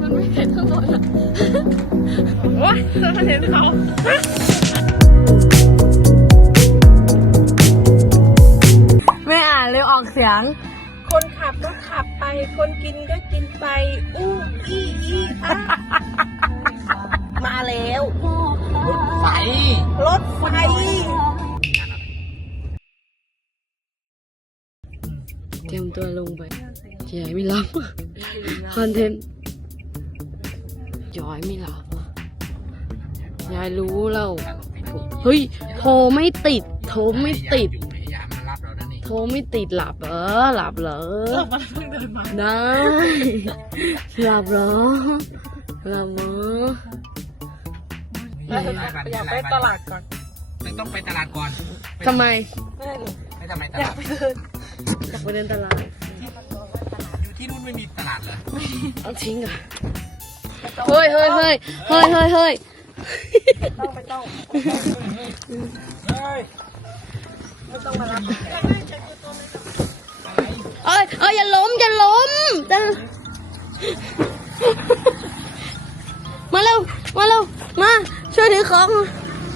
มันไม่เห็นข้างบนอะโอ๊ยมันเห็นเขาไม่อ่านเลยออกเสียง คนขับก็ขับไป คนกินก็กินไป อู้อี้อี้อะมาแล้วไฟ รถไฟ ตรียมตัวลงไปยายไม่รับคอนเทนต์ยายไม่รับยายรู้แล้วเฮ้ยโทรไม่ติด โทรไม่ติดอยู่พยายามมารับเราแล้วนี่โทรไม่ติดหลับเหรอหลับเหรอได้หลับเหรอหลับเหรออยากไปตลาดก่อนไม่ต้องไปตลาดก่อนทำไมไม่ทำไมตลาด อยากไปเดินตลาด อยู่ที่นู่นไม่มีตลาดเหรอเอาทิ้งอะเฮ้ยเฮ้ยเฮ้ยเฮ้ยเฮ้ยเฮ้ยต้องไปต้องเฮ้ยไม่ต้องมารับเอ้ยเอ้ยอย่าล้มอย่าล้มจะมาเร็ว มาเร็ว มา ช่วยถือของ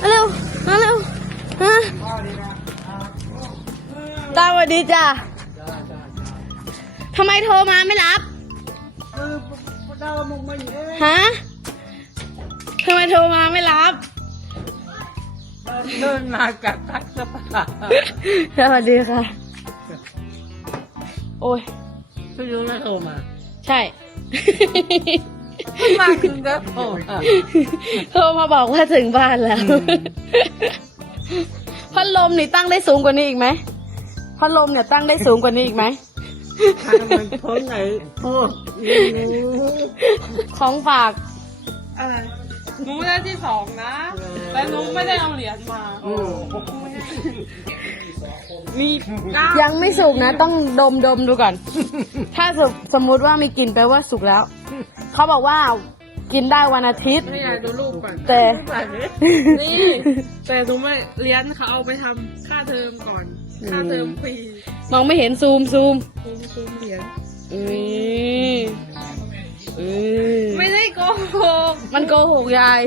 มาเร็วมาเร็วฮะ ตาสวัสดีจ้ะทำไมโทรมาไม่รับฮะทำไมโทรมาไม่รับ เดินมากับทักษะปะสวัสดีค่ะ โอ้ยไม่รู้นะโทรมา ใช่ มาถึงก็โทรมาโทรมาบอกว่าถึงบ้านแล้ว พัดลมนี่ตั้งได้สูงกว่านี้อีกไหม พัดลมเนี่ยตั้งได้สูงกว่านี้อีกไหมทางมันพ้นไหนโอ้ยของฝากอะไรหนูได้ที่สองนะ แต่หนูไม่ได้เอาเหรียญมามียังไม่สุกนะ ต้องดมดมดูก่อน ถ้าสมสมมุติว่ามีกลิ่นแปลว่าสุกแล้ว เขาบอกว่ากินได้วันอาทิตย์ให้ยายดูรูปก่อนแต่นี่ แต่หนูไม่เหรียญเขาเอาไปทำค่าเทอมก่อน ค่าเทอมฟรีมองไม่เห็นซูมซูมคูณคูณเหรียญอืมอืมไม่ได้โกหกมันโกหกยาย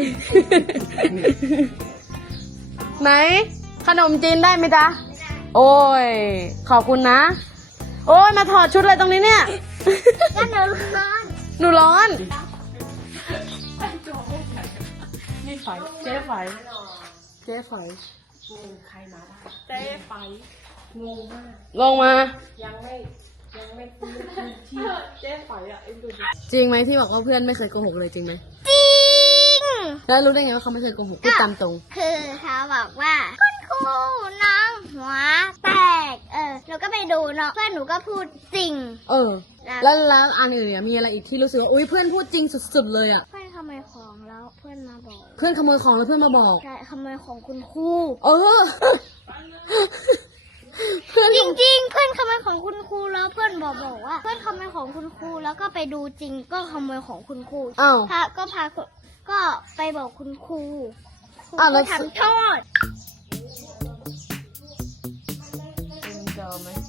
ไหน ขนมจีนได้ไหมจ๊ะ โอ้ย ขอบคุณนะ โอ้ย มาถอดชุดอะไรตรงนี้เนี่ย ก็หนูร้อนหนูร้อนนี่ไฟเจ๊ไฟเจ๊ไฟเต้ไปลงมา ยังไม่ ยังไม่ฟื้นที่เจ๊ไฟอะเอ็นดูดิจริงไหมที่บอกว่าเพื่อนไม่เคยโกหกเลยจริงไหมจริง แล้วรู้ได้ไงว่าเขาไม่เคยโกหกพูดตามตรง คือเขาบอกว่าคุณครูน้องหัวแตก เออ หนูก็ไปดูเนาะ เพื่อนหนูก็พูดจริง เออ แล้วแล้วอันอื่นเนี่ยมีอะไรอีกที่รู้สึกว่าอุ้ยเพื่อนพูดจริงสุดๆเลยอะ เพื่อนขโมยของแล้วเพื่อนมาบอก เพื่อนขโมยของแล้วเพื่อนมาบอก ใช่ขโมยของคุณครู เออ เพื่อนจริง ๆ เพื่อนขโมยของคุณครูแล้วเพื่อนบอกบอกว่า เพื่อนขโมยของคุณครูแล้วก็ไปดูจริงก็ขโมยของคุณครูอ้าวพาก็พาคุณก็ไปบอกคุณครูครูอ้าวแล้ก็ว ทำโทษฝ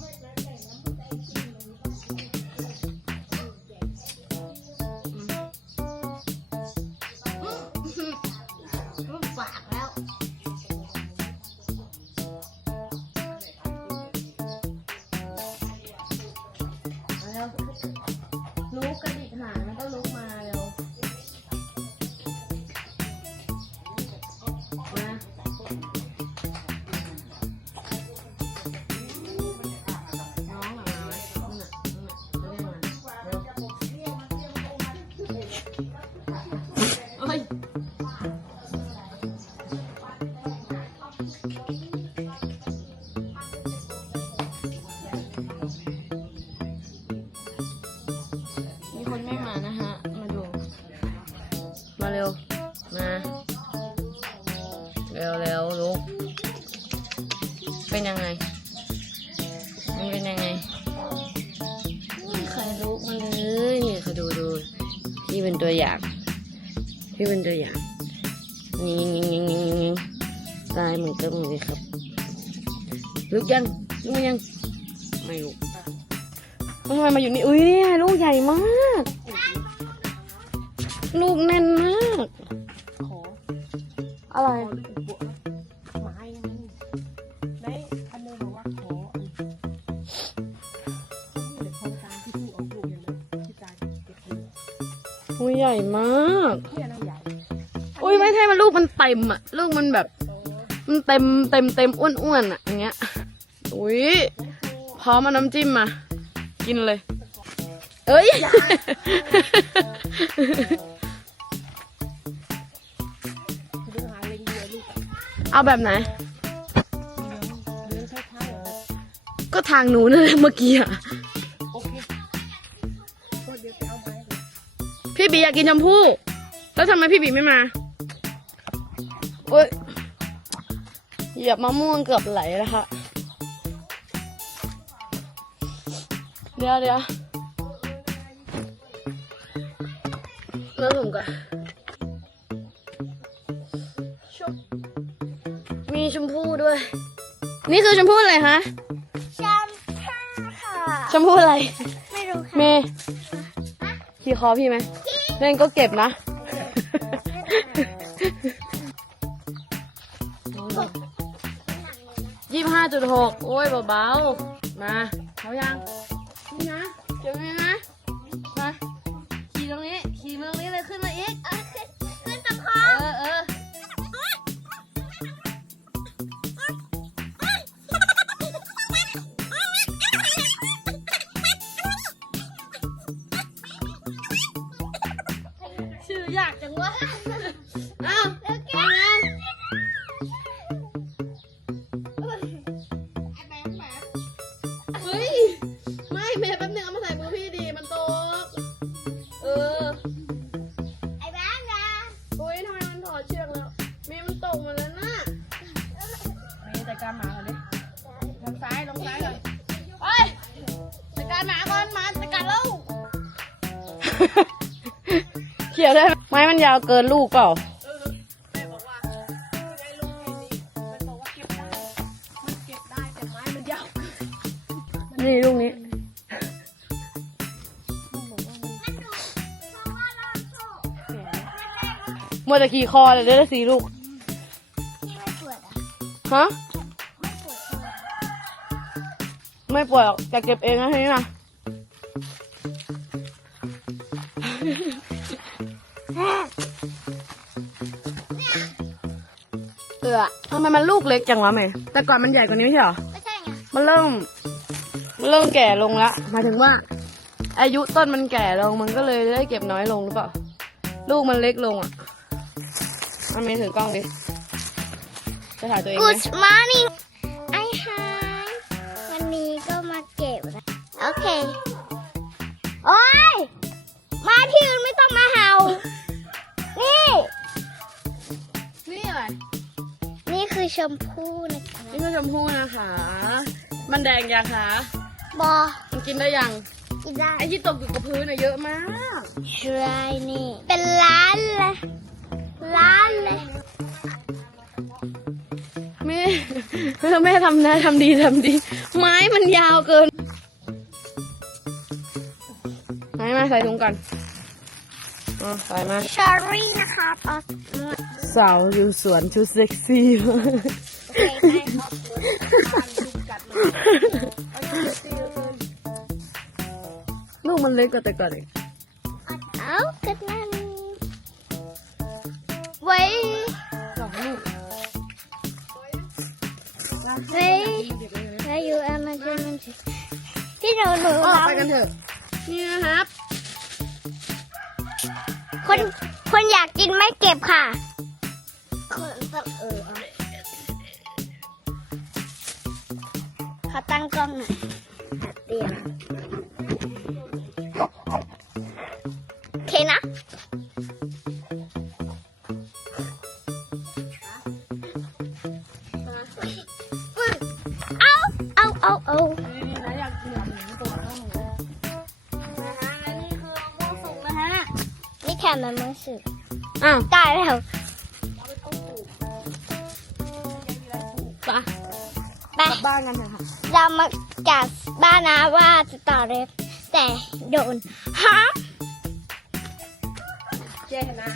ร็วมาเร็วเร็วลุกเป็นยังไง มันเป็นยังไงไม่มีใครลุกมาเลยนี่ค่ะดูดูพี่เป็นตัวอย่างพี่เป็นตัวอย่างยิงยิงยิงยิงยิงยิงตายเหมือนกันหมดเลยครับ ลุกยังลุกยังไม่ลุกทำไมมาอยู่นี่อุ้ยเนี่ยลูกใหญ่มาก ลูกแน่นมาก ขออะไรไม้ในอันนึงบอกว่าขอเดี๋ยวโครงการที่ผู้ออกลูกอย่างนั้นที่การเก็บเงินอุ้ยใหญ่มาก เนี่ยนะใหญ่อุ้ยไม่ใช่มันลูกมันเต็มอะลูกมันแบบมันเต็มเต็มเต็มอ้วนอ้วนๆอะอย่างเงี้ย อุ้ยพร้อมมาน้ำจิ้มมา กินเลย เอ้ย เอาแบบไหน ก็ทางหนูนั่นแหละเมื่อกี้อะพี่บีอยากกินชมพู่ แล้วทำไมพี่บีไม่มาโอ้ยเหยียบมะม่วงเกือบไหลแล้วค่ะ เดี๋ยวเดี๋ยวเริ่มก่ มีชมพู่ด้วย นี่คือชมพู่อะไรคะแชมพูค่ะ ชมพู่อะไร ไม่รู้ค่ะ เมย์ขี่คอพี่ไหมเล่นก็เก็บนะ ยี่ห้าจุดหกโอ้ยเบาๆ มาเขายังนี่นะเดี๋ยวนี้นะ เขี่ยได้ไม้มันยาวเกินลูกเปล่าแม่บอกว่าได้ลูกแค่นี้มันบอกว่าเก็บได้มันเก็บได้แต่ไม้มันยาวนี่ลูกนี้มัวแต่ขี่คอเลยได้สีลูก ฮะไม่ปวดคอไม่ปวดหรอกจะเก็บเองนะทีนี้นะ ออทำไมมันลูกเล็กจังวะแม่แต่ก่อนมันใหญ่กว่านี้ไม่ใช่เหรอ ไม่ใช่ไง มันเริ่มมันเริ่มแก่ลงละหมายถึงว่า อายุต้นมันแก่ลงมันก็เลยได้เก็บน้อยลงหรือเปล่า ลูกมันเล็กลงอะเอาเมย์ถือกล้องดิจะถ่ายตัวเองไหม Good morning ไอ้ฮายวันนี้ก็มาเก็บนะโอเค ชมพู่นะคะนี่คือชมพู่นะคะ มันแดงยังคะบอมันกินได้ยังกินได้ไอ้ที่ตกอยู่กับพื้นอะเยอะมากใช่นี่ เป็นล้านเลยล้านเลยแม่แม่ทำนะทำดีทำดี ไม้มันยาวเกินไม้มาใส่ถุงกัน อ๋อใส่มาชอรี่นะคะออสโอสาวอยู่สวนชุดเซ็กซี่เคได้ออสลูกมันเล็กกว่าแต่ก่อนอีกเอาขึ้นมานี่ไว้สองลูกไว้ไว้อยู่อามาจูมันพี่หนูหนูออกลองไปกันเถอะ นี่นะครับ คนคนอยากกินไม่เก็บค่ะ คนแบบเองเออขาตั้งกล้องหน่อยเดียม แค่มันม่วงสุกอ้าวได้แล้วไปไปกลับบ้านกันเถอะค่ะเรามาจากบ้านนะว่าจะต่อเลยแต่โดนฮับเจ๊นะมา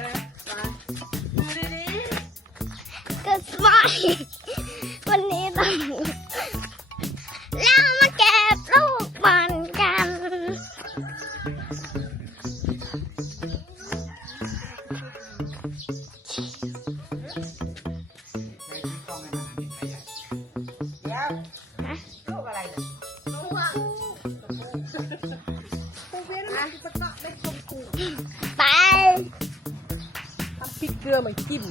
ก็สมายวันนี้ต้องเรามาเก็บลูกบอลำพริกเกลือมาจิ้ม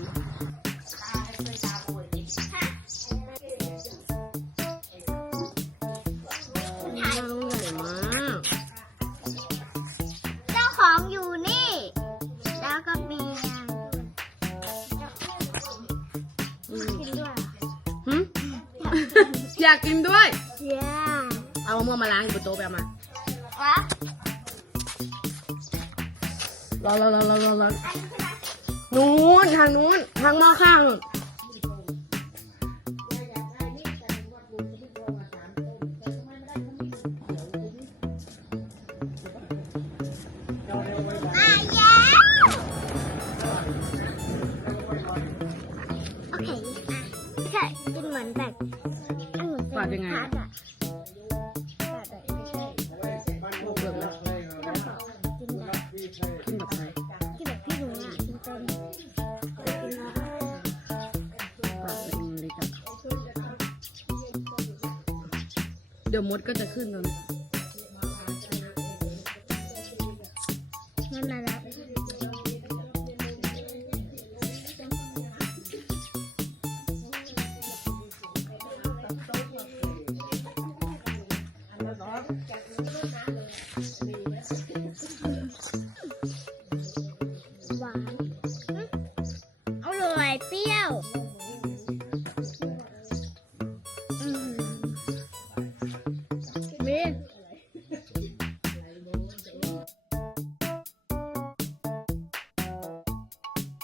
น่าลูกใหญ่มากเจ้าของอยู่นี่แล้วก็มีงานอืมกินด้วยหึอยากกินด้วยเย้เอามะม่วงมาล้างอยู่บนโต๊ะไปเอามาวะรอรอรอรอรอรอ นู้นทางนู้นทางหม้อข้าง ดี๋ยวมดก็จะขึ้นแล้วมาแล้ว